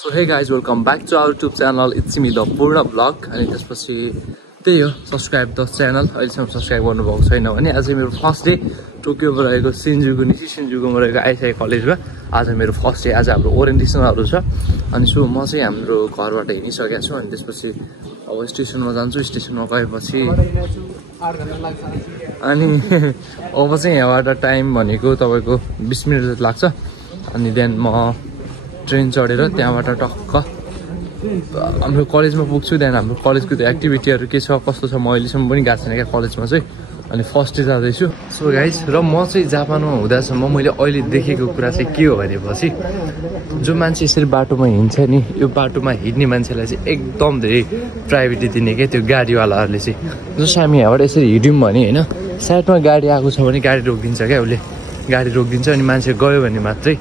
So hey guys welcome back to our YouTube channel it's me the Purna blog अनि त्यसपछि त्यही हो subscribe the channel अहिलेसम्म subscribe गर्नुभएको छैन भने आज मेरो फर्स्ट डे टोकियोमा रहेको सिन्जुगुमा रहेको आइसाई कलेजमा आज मेरो फर्स्ट डे आज हाम्रो ओरिएन्टेसनहरू छ अनि सो म चाहिँ हाम्रो घरबाट हिँडिसकेको छु अनि त्यसपछि अब स्टेसनमा जान्छु स्टेसनमा गएपछि अनि अब चाहिँ यहाँबाट टाइम भनेको तपाईँको 20 मिनट जति लाग्छ अनि देन म ट्रेन चढेर त्यहाँबाट टक्क हाम्रो कलेजमा पुग्छु देन हाम्रो कलेजको त्यो एक्टिभिटीहरू के छ कस्तो छ म अहिलेसम्म पनि गएको छैन क्या कलेजमा चाहिँ अनि फर्स्ट डे जाँदैछु सो गाइज र म चाहिँ जापानमा हुँदासम्म मैले अहिले देखेको कुरा चाहिँ के हो भनेपछि जो मान्छे यसरी बाटोमा हिँड्छ नि यो बाटोमा हिँड्ने मान्छेलाई चाहिँ एकदम धेरै प्रायोरिटी दिने क्या त्यो गाडीवालाहरूले चाहिँ जस्तो हामी यहाँबाट यसरी हिँड्यौँ भने होइन साइडमा गाडी आएको छ भने गाडी रोकिदिन्छ क्या उसले गाडी रोकिदिन्छ अनि मान्छे गयो भने मात्रै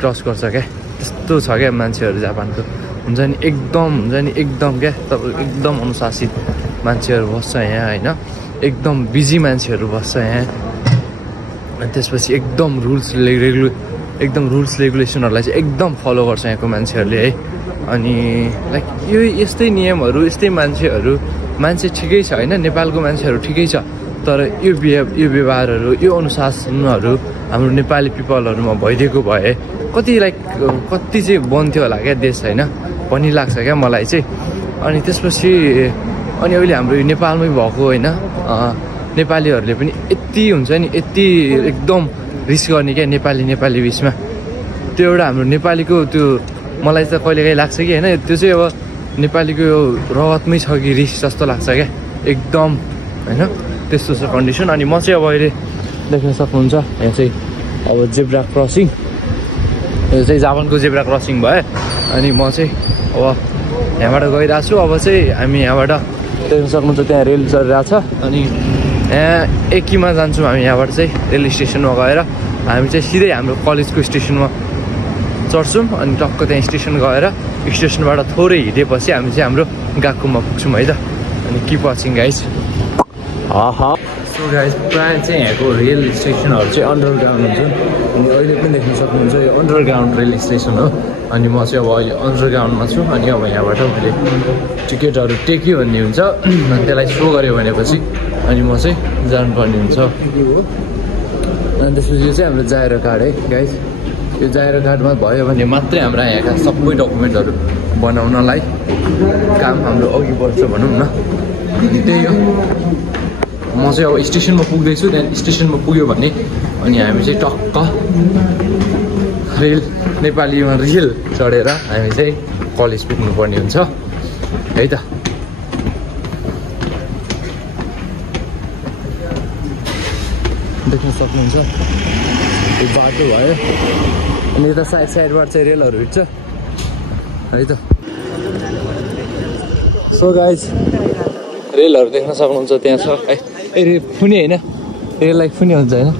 क्रस गर्छ क्या त्यस्तो छ क्या मान्छेहरू जापानको हुन्छ नि एकदम क्या तपाईँको एकदम अनुशासित मान्छेहरू बस्छ यहाँ होइन एकदम बिजी मान्छेहरू बस्छ यहाँ अनि त्यसपछि एकदम रुल्स रेगुलेसनहरूलाई चाहिँ एकदम फलो गर्छ यहाँको मान्छेहरूले है अनि लाइक यो यस्तै नियमहरू यस्तै मान्छे ठिकै छ होइन नेपालको मान्छेहरू ठिकै छ तर यो व्यवहारहरू यो अनुशासनहरू हाम्रो नेपाली पिपलहरूमा भइदिएको भए कति चाहिँ बन्थ्यो होला क्या देश होइन भन्ने लाग्छ क्या मलाई चाहिँ अनि त्यसपछि अनि अहिले हाम्रो यो नेपालमै भएको होइन नेपालीहरूले पनि यति हुन्छ नि यति एकदम रिस गर्ने क्या नेपाली बिचमा त्यो एउटा हाम्रो नेपालीको त्यो मलाई त कहिलेकाहीँ लाग्छ कि होइन त्यो चाहिँ अब नेपालीको यो रगतमै छ कि रिस जस्तो लाग्छ क्या एकदम होइन त्यस्तो छ कन्डिसन अनि म चाहिँ अब अहिले देख्न सक्नुहुन्छ यहाँ चाहिँ अब जेब्रा क्रसिङ यो चाहिँ जापानको जेब्रा क्रसिङ भयो अनि म चाहिँ अब यहाँबाट गइरहेको छु अब चाहिँ हामी यहाँबाट देख्न सक्नुहुन्छ त्यहाँ रेल चलिरहेको छ अनि यहाँ एकीमा जान्छौँ हामी यहाँबाट चाहिँ रेल स्टेसनमा गएर हामी चाहिँ सिधै हाम्रो कलेजको स्टेसनमा चढ्छौँ अनि टक्क त्यहाँ स्टेसन गएर स्टेसनबाट थोरै हिँडेपछि हामी चाहिँ हाम्रो गाकुमा पुग्छौँ है त अनि keep watching guys so guys प्रायः चाहिँ यहाँको रेल स्टेसनहरू चाहिँ अन्डरग्राउन्ड हुन्छ अनि अहिले पनि देख्न सक्नुहुन्छ यो अन्डरग्राउन्ड रेल स्टेसन हो अनि म चाहिँ अब अहिले अन्डरग्राउन्डमा छु अनि अब यहाँबाट मैले टिकटहरू टेक्यो भन्ने हुन्छ अनि त्यसलाई सो गऱ्यो भनेपछि अनि म चाहिँ जानुपर्ने हुन्छ अनि त्यसपछि यो चाहिँ हाम्रो जाहेर कार्ड है गाइज यो जाहेर कार्डमा भयो भने मात्रै हाम्रो यहाँका सबै डकुमेन्टहरू बनाउनलाई काम हाम्रो अघि बढ्छ भनौँ न अनि त्यही हो म चाहिँ अब स्टेसनमा पुग्दैछु त्यहाँदेखि स्टेसनमा पुग्यो भने अनि हामी चाहिँ टक्क नेपालीमा रेल चढेर हामी चाहिँ कलेज पुग्नुपर्ने हुन्छ है त देख्न सक्नुहुन्छ यो बाटो भयो अनि यता साइडबाट चाहिँ रेलहरू हिँड्छ है त सो गाइज रेलहरू देख्न सक्नुहुन्छ त्यहाँ छ है ए फुने होइन रेललाई फुने हुन्छ होइन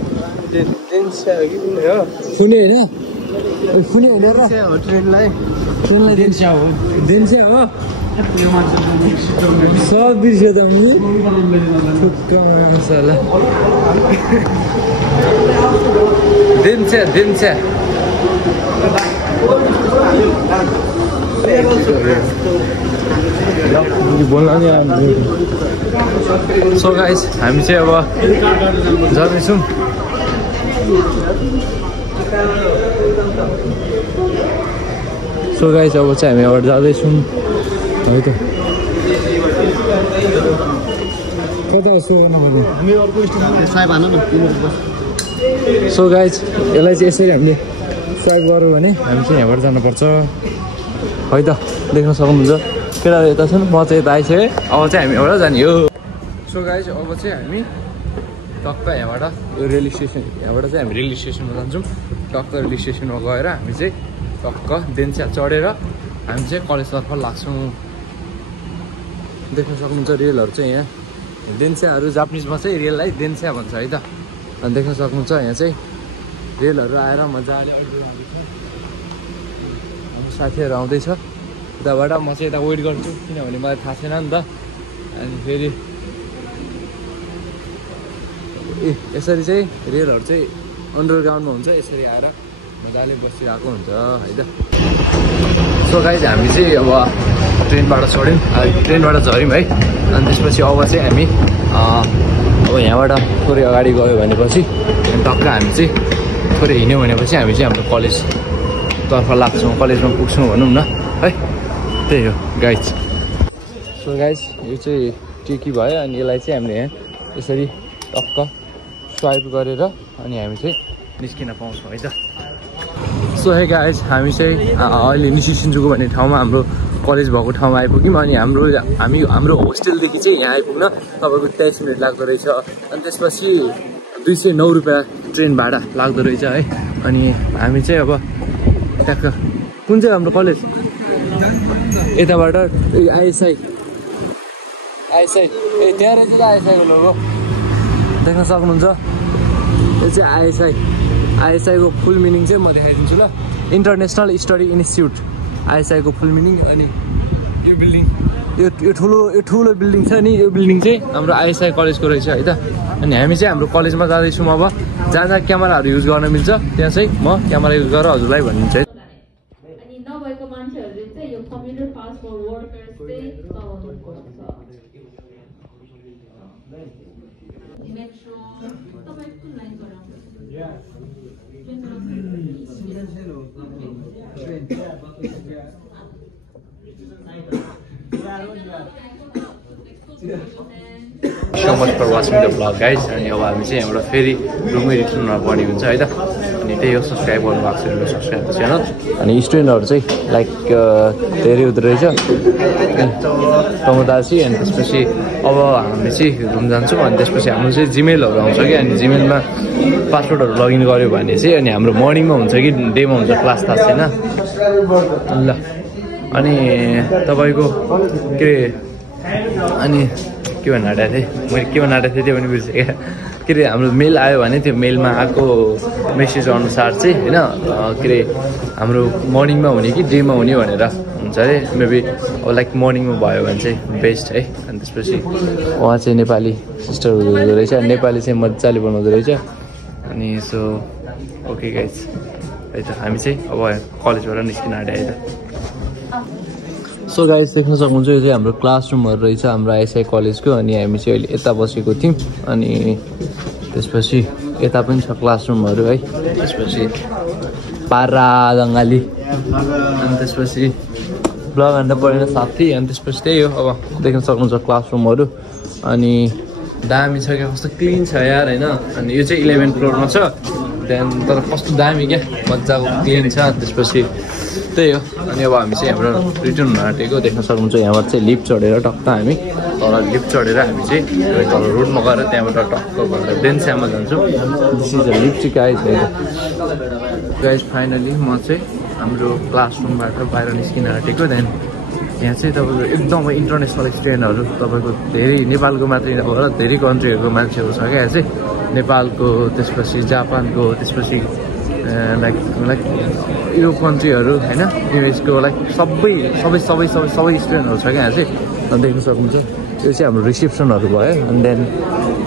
फुने होइन फुने होइन र ट्रेनलाई दिन्छ हो सब बिर्स्यो त मसला दिन्छ सो गाइस हामी चाहिँ अब जाँदैछौँ सो गाइस अब चाहिँ हामी यहाँबाट जाँदैछौँ है त कता सो गाइस यसलाई चाहिँ यसरी हामीले स्वाइप गऱ्यो भने हामी चाहिँ यहाँबाट जानुपर्छ है त देख्न सक्नुहुन्छ केटाहरू यता छन् म चाहिँ यता आइसकेँ अब चाहिँ हामी एउटा जाने हो सो गाइज अब चाहिँ हामी टक्क यहाँबाट यो रेल स्टेसन यहाँबाट चाहिँ हामी रेल स्टेसनमा जान्छौँ टक्क रेल स्टेसनमा गएर हामी चाहिँ टक्क देन्स्या चढेर हामी चाहिँ कलेजतर्फ लाग्छौँ देख्न सक्नुहुन्छ रेलहरू चाहिँ यहाँ देन्स्याहरू जापानिजमा चाहिँ रेललाई देन्स्या भन्छ है त अनि देख्न सक्नुहुन्छ यहाँ चाहिँ रेलहरू आएर मजाले हाम्रो साथीहरू आउँदैछ उताबाट म चाहिँ यता वेट गर्छु किनभने मलाई थाहा छैन नि त अनि फेरि यसरी चाहिँ रेलहरू चाहिँ अन्डरग्राउन्डमा हुन्छ यसरी आएर मजाले बसिरहेको हुन्छ है त। सो गाइज हामी चाहिँ अब ट्रेनबाट छोड्यौँ ट्रेनबाट झऱ्यौँ है अनि त्यसपछि अब चाहिँ हामी अब यहाँबाट थोरै अगाडि गयो भनेपछि टक्क हामी चाहिँ थोरै हिँड्यौँ भनेपछि हामी चाहिँ हाम्रो कलेजतर्फ लाग्छौँ कलेजमा पुग्छौँ भनौँ न है त्यही हो गाइज सो गाइज यो चाहिँ टिकी भयो अनि यसलाई चाहिँ हामीले यहाँ यसरी टक्क स्वाइप गरेर अनि हामी चाहिँ निस्किन पाउँछौँ है त सो हे गाइज हामी चाहिँ अहिले निसी सिन्जुको भन्ने ठाउँमा हाम्रो कलेज भएको ठाउँमा आइपुग्यौँ अनि हाम्रो होस्टेलदेखि चाहिँ यहाँ आइपुग्न तपाईँको 23 मिनट लाग्दो रहेछ अनि त्यसपछि 209 रुपियाँ ट्रेन भाडा लाग्दो रहेछ है अनि हामी चाहिँ अब ट्याक्क कुन चाहिँ हाम्रो कलेज यताबाट आइएसआई ए त्यहाँ रहेछ त आइएसआईको लोगो देख्न सक्नुहुन्छ यो चाहिँ आइएसआईको फुल मिनिङ चाहिँ म देखाइदिन्छु ल इन्टरनेसनल स्टडी इन्स्टिट्युट आइएसआईको फुल मिनिङ अनि यो बिल्डिङ यो ठुलो बिल्डिङ छ नि यो बिल्डिङ चाहिँ हाम्रो आइएसआई कलेजको रहेछ है त अनि हामी चाहिँ हाम्रो कलेजमा जाँदैछौँ अब जहाँ जहाँ क्यामेराहरू युज गर्न मिल्छ त्यहाँ चाहिँ म क्यामेरा युज गरेर हजुरलाई भनिदिन्छु है अनि नभएको मान्छेहरूले चाहिँ यो कम्प्युटर पास फर वर्कर्स चाहिँ चलाउनु पर्छ मेट्रो तपाईँ कुन लाइनबाट So much for watching the vlog guys अनि अब हामी चाहिँ यहाँबाट फेरि रुममै रिटर्न हुनुपर्ने हुन्छ है त अनि त्यही हो सब्सक्राइब गर्नु भएको छ सब्सक्राइब च्यानल अनि स्टुडेन्टहरू चाहिँ लाइक धेरै हुँदो रहेछ टमोदासी अनि त्यसपछि अब हामी चाहिँ रुम जान्छौँ अनि त्यसपछि हाम्रो चाहिँ जिमेलहरू आउँछ कि अनि जिमेलमा पासवर्डहरू लगइन गऱ्यो भने चाहिँ अनि हाम्रो मर्निङमा हुन्छ कि डेमा हुन्छ क्लास थाहा छैन ल अनि तपाईँको के अनि के भन्नु आँटेको थिएँ मैले के भन्नु आँटेको थिएँ त्यो पनि बिर्सेँ क्या के अरे हाम्रो मेल आयो भने त्यो मेलमा आएको मेसेज अनुसार चाहिँ होइन के अरे हाम्रो मर्निङमा हुने कि डेमा हुने भनेर हुन्छ अरे मेबी अब लाइक मर्निङमा भयो भने चाहिँ बेस्ट है अनि त्यसपछि उहाँ चाहिँ नेपाली सिस्टर हुँदो रहेछ नेपाली चाहिँ मजाले बनाउँदो रहेछ अनि सो ओके गाइज है त हामी चाहिँ अब कलेजबाट निस्किन आँटे है त सो गाइज देख्न सक्नुहुन्छ यो चाहिँ हाम्रो क्लासरुमहरू रहेछ हाम्रो आइएसआई कलेजको अनि हामी चाहिँ अहिले यता बसेको थियौँ अनि त्यसपछि यता पनि छ क्लासरुमहरू है त्यसपछि पारा दङ्गाली अनि त्यसपछि ब्लग हान्दा परेन साथी अनि त्यसपछि त्यही हो अब देख्न सक्नुहुन्छ क्लासरुमहरू अनि दामी छ क्या कस्तो क्लिन छ यार होइन अनि यो चाहिँ 11th फ्लोरमा छ त्यहाँदेखि तर कस्तो दामी क्या मजाको क्लिन छ त्यसपछि त्यही हो अनि अब हामी चाहिँ यहाँबाट रिटर्न हुन आँटेको देख्न सक्नुहुन्छ यहाँबाट चाहिँ लिफ्ट चढेर टक्क हामी तल लिफ्ट चढेर हामी चाहिँ तल रोडमा गएर त्यहाँबाट टक्क गएर डेन्स्यामा जान्छौँ this is a lift guys है गाइज फाइनली म चाहिँ हाम्रो क्लासरुमबाट बाहिर निस्किन आँटेको त्यहाँदेखि यहाँ चाहिँ तपाईँको एकदमै इन्टरनेसनल स्टुडेन्टहरू तपाईँको धेरै नेपालको मात्रै नभएर धेरै कन्ट्रीहरूको मान्छेहरू छ क्या यहाँ चाहिँ नेपालको त्यसपछि जापानको त्यसपछि लाइक युरोप कन्ट्रीहरू होइन युएसको लाइक सबै स्टुडेन्टहरू छ क्या यहाँ चाहिँ अनि देख्न सक्नुहुन्छ यो चाहिँ हाम्रो रिसेप्सनहरू भयो अनि देन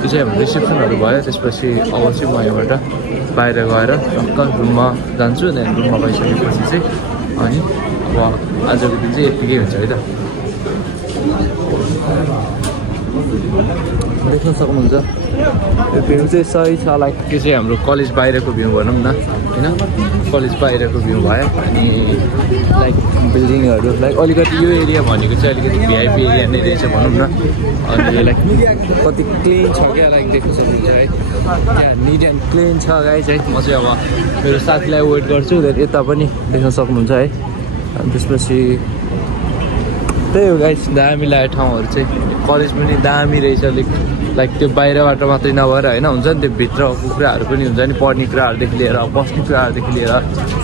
यो चाहिँ हाम्रो रिसेप्सनहरू भयो त्यसपछि अब चाहिँ म यहाँबाट बाहिर गएर टक्क रुममा जान्छु त्यहाँदेखि रुममा गइसकेपछि चाहिँ अनि अब आजको दिन चाहिँ यतिकै हुन्छ है त देख्न सक्नुहुन्छ यो भ्यू चाहिँ सही छ लाइक त्यो चाहिँ हाम्रो कलेज बाहिरको भ्यू भनौँ न होइन कलेज बाहिरको भ्यू भयो अनि लाइक बिल्डिङहरू लाइक अलिकति यो एरिया भनेको चाहिँ अलिकति भिआइपी एरिया नै रहेछ भनौँ न अनि लाइक कति क्लिन छ क्या लाइक देख्न सक्नुहुन्छ है त्यहाँ निट एन्ड क्लिन छ गाइज है म चाहिँ अब मेरो साथीलाई वेट गर्छु यता पनि देख्न सक्नुहुन्छ है अनि त्यसपछि त्यही हो गाइज दामी लागेको ठाउँहरू चाहिँ कलेज पनि दामी रहेछ लाइक त्यो बाहिरबाट मात्रै नभएर होइन हुन्छ नि त्यो भित्रको कुराहरू पनि हुन्छ नि पढ्ने कुराहरूदेखि लिएर बस्ने कुराहरूदेखि लिएर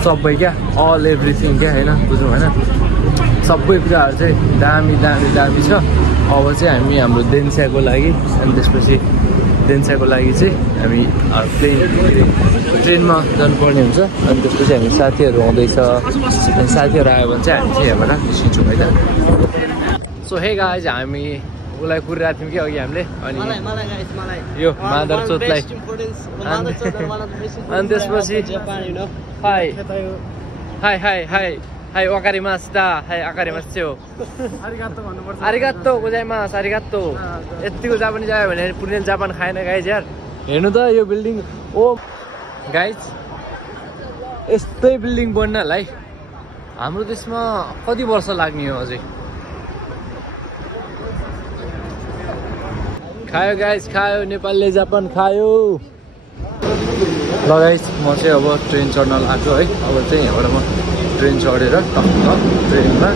सबै क्या अल एभ्रिथिङ क्या होइन बुझौँ होइन सबै कुराहरू चाहिँ दामी छ अब चाहिँ हामी हाम्रो देन्स्याको लागि अनि त्यसपछि देन्स्याको लागि चाहिँ हामी ट्रेनमा जानुपर्ने हुन्छ अनि त्यसपछि हामी साथीहरू आउँदैछ अनि साथीहरू आयो भने चाहिँ हामी चाहिँ यहाँबाट निस्किन्छौँ है त सो हे गाइज हामी उसलाई कुरिरहेको थियौँ कि अघि हामीले अनि यो मादर चोतलाई अनि त्यसपछि हाई हाई वाकारिमासिता हाई आकारिमास्यो आरिगात्तो गोजाइमास आरिगात्तो यतिको जापानिज आयो भने पुर्नेल जापान खाएन गाइज यार हेर्नु त यो बिल्डिङ ओ गाइज यस्तै बिल्डिङ बन्नलाई हाम्रो देशमा कति वर्ष लाग्ने हो अझै खायो गाइज खायो नेपालले जापान खायो ल गाइज म चाहिँ अब ट्रेन चढ्न लाग्यो है अब चाहिँ यहाँबाट म ट्रेन चढेर टक्क ट्रेनमा